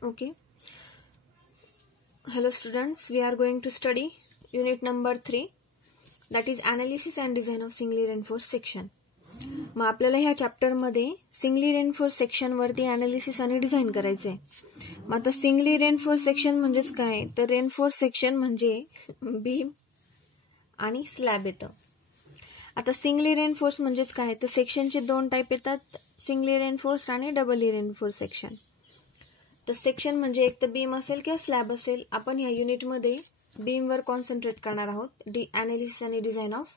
Okay. Hello students, we are going to study unit number 3, that is analysis and design of singly reinforced section. मग आपल्याला ह्या chapter मध्ये singly reinforce section वरती analysis आणि design करायचंय. मग आता सिंगली रेनफोर्स सेक्शन म्हणजेच काय, तर रेनफोर्स सेक्शन म्हणजे बीम आणि स्लॅब येतं. आता सिंगली रेनफोर्स म्हणजेच काय, तर सेक्शनचे दोन टाइप येतात, सिंगली रेनफोर्स आणि डबली रेनफोर्स सेक्शन. तर सेक्शन म्हणजे एक तर बीम असेल किंवा स्लॅब असेल. आपण या युनिटमध्ये बीमवर कॉन्सन्ट्रेट करणार आहोत. अनालिसिस आणि design of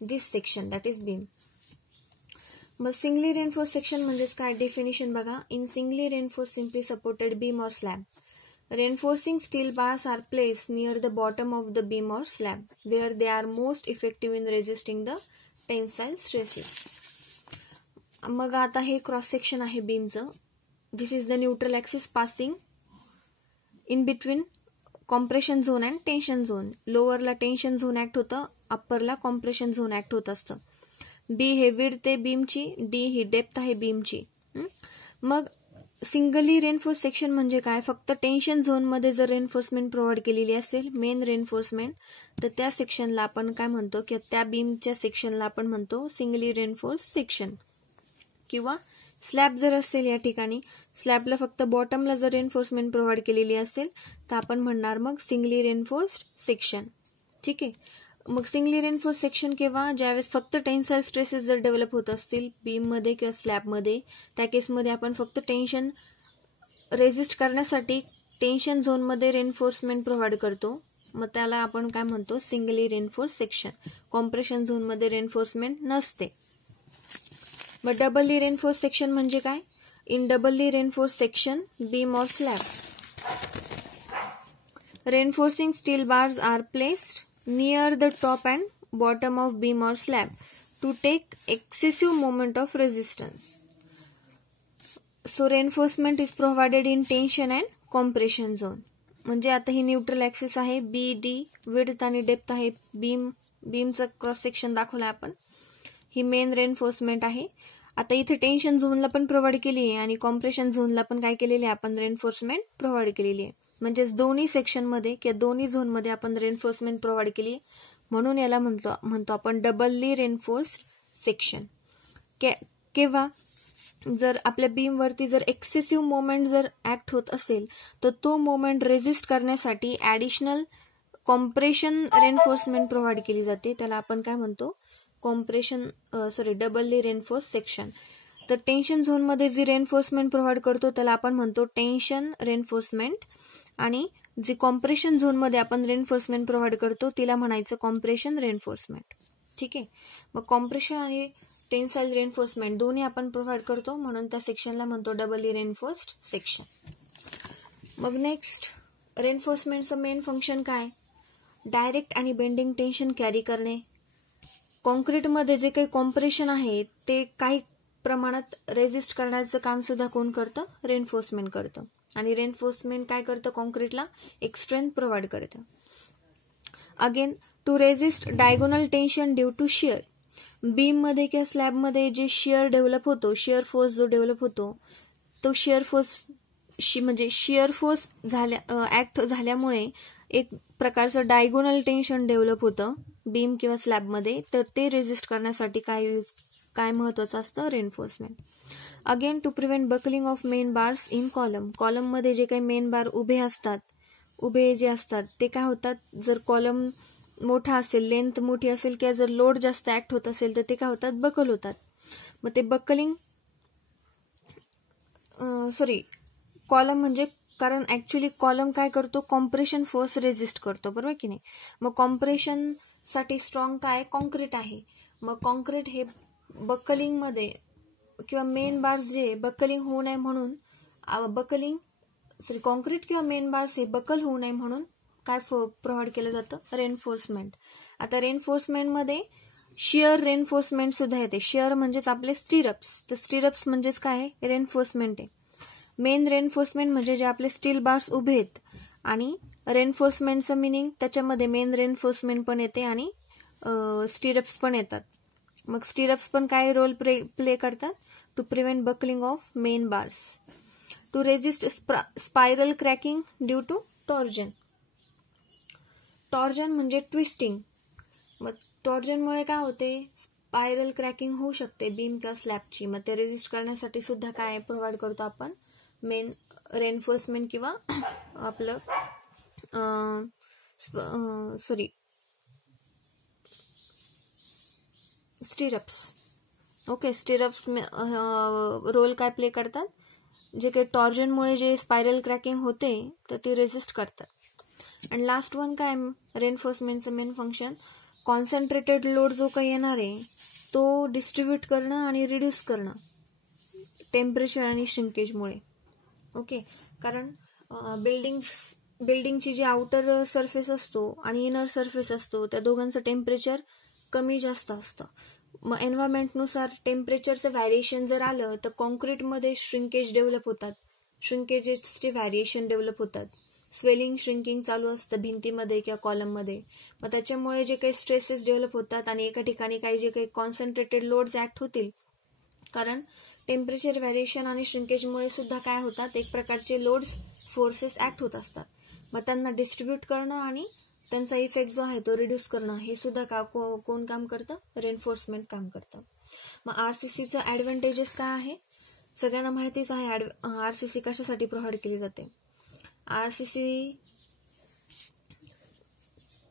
this section, that is beam. मग सिंगली रेनफोर्स सेक्शन म्हणजेच काय, डेफिनेशन बघा. In singly reinforce simply supported beam और slab, reinforcing steel bars are placed near the bottom of the beam or slab, where they are most effective in resisting the tensile stresses. मग आता हे cross section आहे बीमचं. This is the neutral axis passing in between compression zone and tension zone. लोअरला tension zone act होतं, अप्परला compression zone act होत असतं. बी हे विड्थ आहे बीमची, डी ही डेप्थ आहे बीमची. मग सिंगली रेनफोर्स सेक्शन म्हणजे काय, फक्त टेन्शन झोन मध्ये जर रेनफोर्समेंट प्रोव्हाइड केलेली असेल, मेन रेनफोर्समेंट, तर त्या सेक्शनला आपण काय म्हणतो, की त्या बीमच्या सेक्शनला आपण म्हणतो सिंगली रेनफोर्स सेक्शन. किंवा स्लॅब जर असेल, या ठिकाणी स्लॅबला फक्त बॉटमला जर रेनफोर्समेंट प्रोव्हाइड केलेली असेल, तर आपण म्हणणार मग सिंगली रेनफोर्स्ड सेक्शन. ठीक आहे. मग सिंगली रेनफोर्स सेक्शन केव्हा, ज्यावेळेस फक्त टेन्साइल स्ट्रेसेस जर डेव्हलप होत असतील बीम मध्ये किंवा स्लॅब मध्ये, त्या केसमध्ये आपण फक्त टेन्शन रेजिस्ट करण्यासाठी टेन्शन झोन मध्ये रेनफोर्समेंट प्रोव्हाइड करतो. मग त्याला आपण काय म्हणतो, singly reinforce section. Compression zone मध्ये रेनफोर्समेंट नसते. मग डबली रेनफोर्स सेक्शन म्हणजे काय, in doubly reinforce section beam और slab, reinforcing steel bars are placed near the top and bottom of beam or slab to take excessive moment of resistance. So reinforcement is provided in tension and compression zone. म्हणजे आता ही neutral axis आहे, बी D width आणि depth आहे. बीमचा cross section दाखवला आपण. ही main reinforcement आहे. आता इथे टेन्शन झोनला पण प्रोव्हाइड केली आहे आणि कॉम्प्रेशन झोनला पण काय केलेली आहे आपण, रेनफोर्समेंट प्रोव्हाइड केलेली आहे. म्हणजेच दोन्ही सेक्शन मध्ये किंवा दोन्ही झोन मध्ये आपण रेनफोर्समेंट प्रोव्हाइड केली, म्हणून याला म्हणतो आपण डबली रेनफोर्स्ड सेक्शन. केव्हा, जर आपल्या बीम वरती जर एक्सेसिव्ह मोमेंट जर ऍक्ट होत असेल, तर तो मोमेंट रेजिस्ट करण्यासाठी ऍडिशनल कॉम्प्रेशन रेनफोर्समेंट प्रोव्हाइड केली जाते. त्याला आपण काय म्हणतो, डबली रेनफोर्स सेक्शन. तर टेन्शन झोन मध्ये जी रेनफोर्समेंट प्रोव्हाइड करतो त्याला आपण म्हणतो टेन्शन रेनफोर्समेंट, आणि जी कॉम्प्रेशन झोन मध्ये आपण रेनफोर्समेंट प्रोव्हाइड करतो तिला म्हणायचं कॉम्प्रेशन रेनफोर्समेंट. ठीक आहे. मग कॉम्प्रेशन आणि टेन्साइल रेनफोर्समेंट दोन्ही आपण प्रोव्हाइड करतो, म्हणून त्या सेक्शनला म्हणतो डबली रेनफोर्स्ड सेक्शन. मग नेक्स्ट, रेनफोर्समेंटचं मेन फंक्शन काय, डायरेक्ट आणि बेंडिंग टेन्शन कॅरी करणे. कॉन्क्रीटमध्ये जे काही कॉम्प्रेशन आहे ते काही प्रमाणात रेजिस्ट करण्याचं काम सुद्धा कोण करतं, रेनफोर्समेंट करतं. आणि रेनफोर्समेंट काय करतं, कॉन्क्रीटला एक स्ट्रेंथ प्रोव्हाइड करतं. Again, to resist diagonal tension due to shear. Beam मध्ये किंवा स्लॅब मध्ये जे शिअर डेव्हलप होतो, शिअर फोर्स जो डेव्हलप होतो, तो शिअर फोर्स ऍक्ट झाल्यामुळे एक प्रकारचं डायगोनल टेन्शन डेव्हलप होतं बीम किंवा स्लॅब मध्ये. तर ते रेजिस्ट करण्यासाठी काय महत्वाचं असतं, reinforcement. Again, to prevent buckling of main bars in column. Column मध्ये जे काही मेन बार उभे जे असतात ते काय होतात, जर कॉलम मोठा असेल, लेंथ मोठी असेल किंवा जर लोड जास्त ऍक्ट होत असेल तर ते काय होतात, बकल होतात. मग ते बकलिंग कॉलम म्हणजे, कारण ऍक्च्युली कॉलम काय करतो, कॉम्प्रेशन फोर्स रेजिस्ट करतो, बरोबर की नाही. मग कॉम्प्रेशन साठी स्ट्रॉंग काय, कॉन्क्रीट आहे. मग कॉन्क्रीट हे बकलिंग मध्ये किंवा मेन बार्स जे बकलिंग होऊ नये म्हणून कॉन्क्रीट किंवा मेन बार्स हे बकल होऊ नये म्हणून काय प्रोव्हाइड केलं जातं, रेनफोर्समेंट. आता रेनफोर्समेंट मध्ये शिअर रेनफोर्समेंट सुद्धा येते. शिअर म्हणजेच आपले स्टिरप्स. तर स्टिरप्स म्हणजेच काय आहे, रेनफोर्समेंट आहे. मेन रेनफोर्समेंट म्हणजे जे आपले स्टील बार्स उभे आहेत, आणि रेनफोर्समेंटचं मिनिंग त्याच्यामध्ये मेन रेनफोर्समेंट पण येते आणि स्टिरप्स पण येतात. मग स्टिरप्स पण काय रोल प्ले करतात, to prevent buckling of main bars. To resist spiral cracking due to torsion. Torsion म्हणजे ट्विस्टिंग. मग टॉर्जनमुळे काय होते, स्पायरल क्रॅकिंग होऊ शकते बीम किंवा स्लॅबची. मग ते रेजिस्ट करण्यासाठी सुद्धा काय प्रोव्हाइड करतो आपण, मेन रेनफोर्समेंट किंवा आपलं स्टिरप्स. ओके, स्टिरप्स रोल काय प्ले करतात, जे काही टॉर्जनमुळे जे स्पायरल क्रॅकिंग होते तर ते रेजिस्ट करतात. आणि लास्ट वन काय, रेनफोर्समेंटचं मेन फंक्शन कॉन्सन्ट्रेटेड लोड जो काही येणार आहे तो डिस्ट्रीब्यूट करणं आणि रिड्यूस करणं टेम्परेचर आणि श्रिंकेजमुळे. ओके, कारण बिल्डिंगची जी आउटर सरफेस असतो आणि इनर सरफेस असतो त्या दोघांचं टेम्परेचर कमी जास्त असतं. मग एन्व्हायरमेंटनुसार टेम्परेचरचं व्हॅरिएशन जर आलं तर कॉन्क्रीटमध्ये श्रिंकेज डेव्हलप होतात, श्रिंकेजेसचे व्हॅरिएशन डेव्हलप होतात, स्वेलिंग श्रिंकिंग चालू असतं भिंतीमध्ये किंवा कॉलममध्ये. मग त्याच्यामुळे जे काही स्ट्रेसेस डेव्हलप होतात आणि एका ठिकाणी काही जे काही कॉन्सन्ट्रेटेड लोड्स ऍक्ट होतील, कारण टेम्परेचर व्हॅरिएशन आणि श्रिंकेजमुळे सुद्धा काय होतात, एक प्रकारचे लोड्स फोर्सेस ऍक्ट होत असतात. मग त्यांना डिस्ट्रीब्यूट करणं आणि त्यांचा इफेक्ट जो आहे तो रिड्यूस करणं हे सुद्धा कोण काम करतं, रेनफोर्समेंट काम करतं. मग आरसीसीचं ऍडव्हान्टेजेस काय आहे, सगळ्यांना माहितीच आहे. आरसीसी कशासाठी प्रोव्हाइड केली जाते. RCC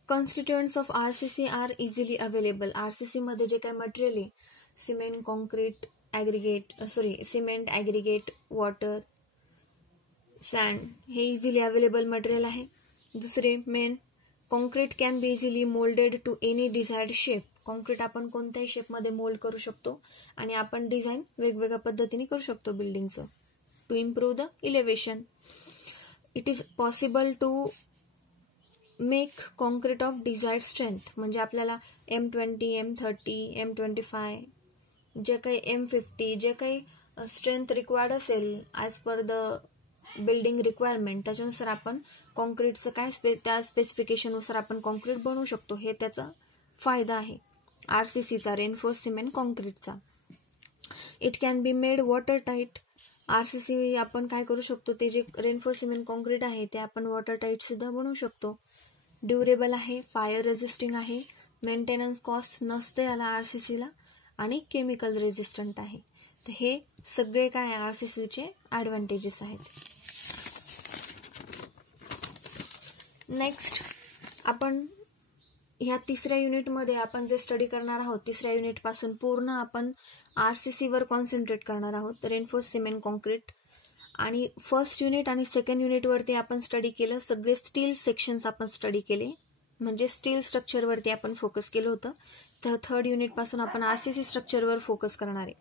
constituents of RCC are easily available. RCC मध्ये जे काही मटेरियल आहे, cement, concrete, cement, aggregate, water, sand, हे इझिली अवेलेबल मटेरियल आहे. दुसरे main, concrete can be easily moulded to any desired shape. Concrete आपण कोणत्याही शेपमध्ये मोल्ड करू शकतो आणि आपण डिझाईन वेगवेगळ्या पद्धतीने करू शकतो बिल्डिंगचं, to improve the elevation. It is possible to make concrete of desired strength. म्हणजे आपल्याला M20, M30, M25, जे काही M50, जे काही स्ट्रेंथ रिक्वायर्ड असेल as per the building requirement, त्याच्यानुसार आपण कॉन्क्रीटचं काय त्या स्पेसिफिकेशननुसार आपण कॉन्क्रीट बनवू शकतो. हे त्याचा फायदा आहे आरसीसीचा, रेनफोर्स सिमेंट कॉन्क्रीटचा. It can be made water tight. RCC आपण काय करू शकतो, ते जे रेनफोर्स सिमेंट कॉन्क्रीट आहे ते आपण वॉटर टाईट सुद्धा बनवू शकतो. ड्युरेबल आहे, फायर रेजिस्टिंग आहे, मेंटेनन्स कॉस्ट नसते याला आरसीसीला, आणि केमिकल रेजिस्टंट आहे. तर हे सगळे काय आरसीसीचे ऍडव्हान्टेजेस आहेत. नेक्स्ट आपण ह्या तिसऱ्या युनिटमध्ये आपण जे स्टडी करणार आहोत, तिसऱ्या युनिट पासून पूर्ण आपण आरसीसी वर कॉन्सन्ट्रेट करणार आहोत, रेनफोर्स सिमेंट कॉन्क्रीट. आणि फर्स्ट युनिट आणि सेकंड युनिट वरती आपण स्टडी केलं, सगळे स्टील सेक्शन्स आपण स्टडी केले, म्हणजे स्टील स्ट्रक्चर वरती आपण फोकस केलं होतं. तर थर्ड युनिट पासून आपण आरसीसी स्ट्रक्चरवर फोकस करणार आहे.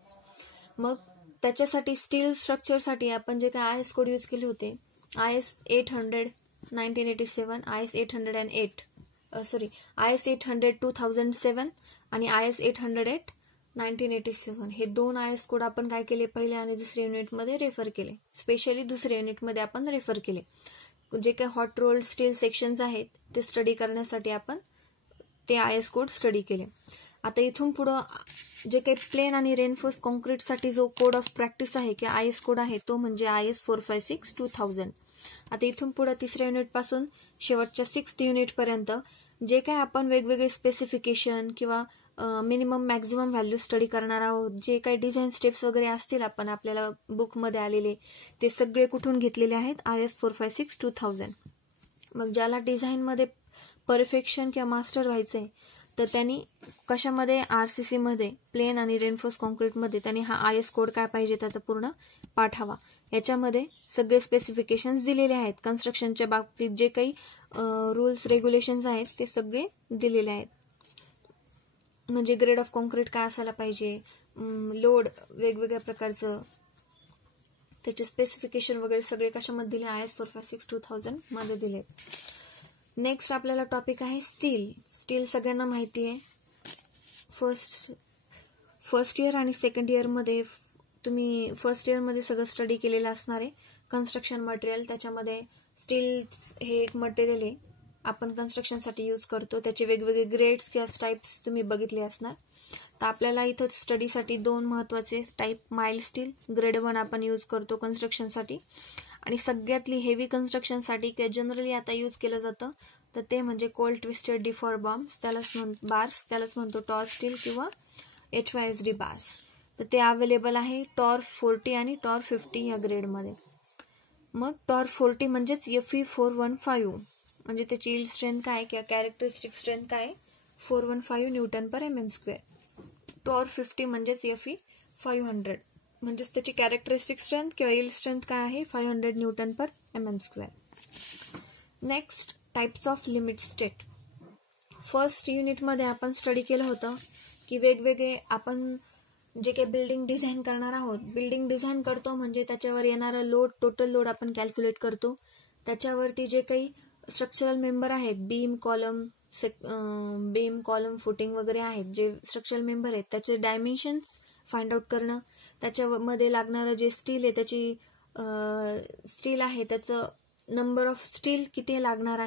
मग त्याच्यासाठी स्टील स्ट्रक्चरसाठी आपण जे काय IS कोड यूज केले होते, IS 800 1987, IS 800 2007 आणि IS 808 1987. हे दोन IS कोड आपण काय केले, पहिल्या आणि दुसऱ्या युनिटमध्ये रेफर केले. स्पेशली दुसऱ्या युनिटमध्ये आपण रेफर केले. जे काही हॉट रोल्ड स्टील सेक्शन्स आहेत ते स्टडी करण्यासाठी आपण ते IS कोड स्टडी केले. आता इथून पुढं जे काही प्लेन आणि रेनफोर्स कॉन्क्रीटसाठी जो कोड ऑफ प्रॅक्टिस आहे की IS कोड आहे तो म्हणजे IS 456 2000. आता इथून पुढे तिसऱ्या युनिट पासून शेवटच्या 6th युनिट पर्यंत जे काय आपण वेगवेगळे स्पेसिफिकेशन किंवा मिनिमम मॅक्झिमम व्हॅल्यू स्टडी करणार आहोत, जे काही डिझाईन स्टेप्स वगैरे असतील आपण आपल्याला बुकमध्ये आलेले, ते सगळे कुठून घेतलेले आहेत, IS 456 2000. मग ज्याला डिझाईनमध्ये परफेक्शन किंवा मास्टर व्हायचंय तर त्यांनी कशामध्ये, आरसीसी मध्ये, प्लेन आणि रेनफोर्स कॉन्क्रीटमध्ये त्यांनी हा IS कोड काय पाहिजे त्याचा पूर्ण पाठ हवा. याच्यामध्ये सगळे स्पेसिफिकेशन्स दिलेले आहेत. कन्स्ट्रक्शनच्या बाबतीत जे काही रूल्स रेग्युलेशन्स आहेत ते सगळे दिलेले आहेत. म्हणजे ग्रेड ऑफ कॉन्क्रीट काय असायला पाहिजे, लोड वेगवेगळ्या प्रकारचं, त्याचे स्पेसिफिकेशन वगैरे सगळे कशामध्ये दिले, IS 456 2000 मध्ये दिले. नेक्स्ट आपल्याला टॉपिक आहे स्टील. स्टील सगळ्यांना माहिती आहे. फर्स्ट इयर आणि सेकंड इयर मध्ये तुम्ही फर्स्ट इयर मध्ये सगळं स्टडी केलेलं असणार आहे. कन्स्ट्रक्शन मटेरियल, त्याच्यामध्ये स्टील हे एक मटेरियल आहे आपण कन्स्ट्रक्शनसाठी यूज करतो. त्याचे वेगवेगळे ग्रेड्स किंवा टाइप्स तुम्ही बघितले असणार. तर आपल्याला इथं स्टडीसाठी 2 महत्त्वाचे टाईप माइल्ड स्टील ग्रेड 1 आपण यूज करतो कन्स्ट्रक्शनसाठी, आणि सगळ्यातली हेवी कन्स्ट्रक्शनसाठी किंवा जनरली आता यूज केलं जातं तर ते म्हणजे कोल्ड ट्विस्टेड डिफॉर बॉम्ब्स, त्यालाच म्हणतो टॉर स्टील किंवा HYSD बार्स. तर ते अवेलेबल आहे टॉर 40 आणि टॉर 50 या ग्रेडमध्ये. मग टॉर 40 म्हणजेच Fe415, म्हणजे त्याची यील्ड स्ट्रेंथ काय किंवा कॅरेक्टरिस्टिक स्ट्रेंथ काय 415 न्यूटन पर mm². टॉर 50 म्हणजेच Fe500, म्हणजेच त्याची कॅरेक्टरिस्टिक स्ट्रेंथ किंवा यील्ड स्ट्रेंथ काय आहे 500 Newton per mm². Next, types of limit state. First युनिटमध्ये आपण स्टडी केलं होतं की वेगवेगळे आपण जे काही बिल्डिंग डिझाईन करणार आहोत, बिल्डिंग डिझाईन करतो म्हणजे त्याच्यावर येणारा लोड, टोटल लोड आपण कॅल्क्युलेट करतो. त्याच्यावरती जे काही स्ट्रक्चरल मेंबर आहेत, बीम कॉलम फुटिंग वगैरे आहेत, जे स्ट्रक्चरल मेंबर आहेत त्याचे डायमेन्शन्स फाइंड आउट करणं, त्याच्यामध्ये लागणारं जे स्टील आहे त्याची स्टील आहे त्याचं नंबर ऑफ स्टील किती लागणार आहे